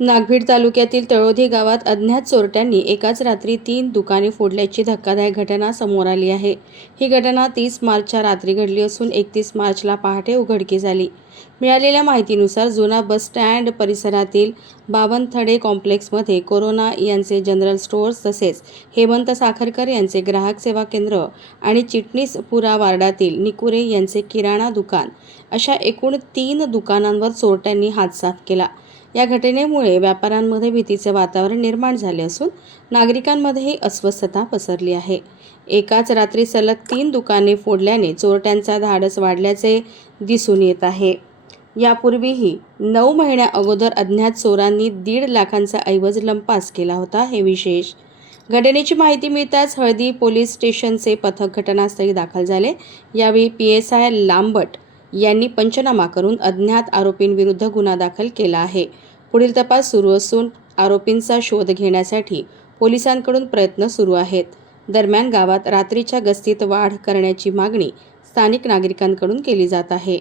नागभीड तालुक्यातील तळोधी गावात अज्ञात चोरट्यांनी एकाच रात्री 3 दुकाने फोडल्याची धक्कादायक घटना समोर आली आहे। ही घटना 30 मार्चच्या रात्री घडली असून 31 मार्चला पहाटे उघडकीस आली। मिळालेल्या माहितीनुसार जुना बस स्टँड परिसरातील बावनथडे कॉम्प्लेक्समध्ये कोरोना यांचे जनरल स्टोअर्स तसेच हेमंत साखरकर यांचे ग्राहक सेवा केंद्र आणि चिटणीसपुरा वार्डातील निकुरे यांचे किराणा दुकान अशा एकूण 3 दुकानांवर चोरट्यांनी हातसाफ केला। या घटनेमुळे व्यापाऱ्यांमध्ये भीतीचे वातावरण निर्माण झाले असून नागरिकांमध्येही अस्वस्थता पसरली आहे। एकाच रात्री सलग 3 दुकाने फोडल्याने चोरट्यांचा धाडस वाढल्याचे दिसून येत आहे। यापूर्वीही 9 महिन्या अगोदर अज्ञात चोरांनी 1.5 लाखांचा ऐवज लंपास केला होता। हे विशेष। घटनेची माहिती मिळताच हळदी पोलीस स्टेशनचे पथक घटनास्थळी दाखल झाले। यावेळी PSI लांबट यांनी पंचनामा करून अज्ञात आरोपींविरुद्ध गुन्हा दाखल केला आहे। पुढील तपास सुरू असून आरोपींचा शोध घेण्यासाठी पोलिसांकडून प्रयत्न सुरू आहेत। दरम्यान गावात रात्रीच्या गस्तीत वाढ करण्याची मागणी स्थानिक नागरिकांकडून केली जात आहे।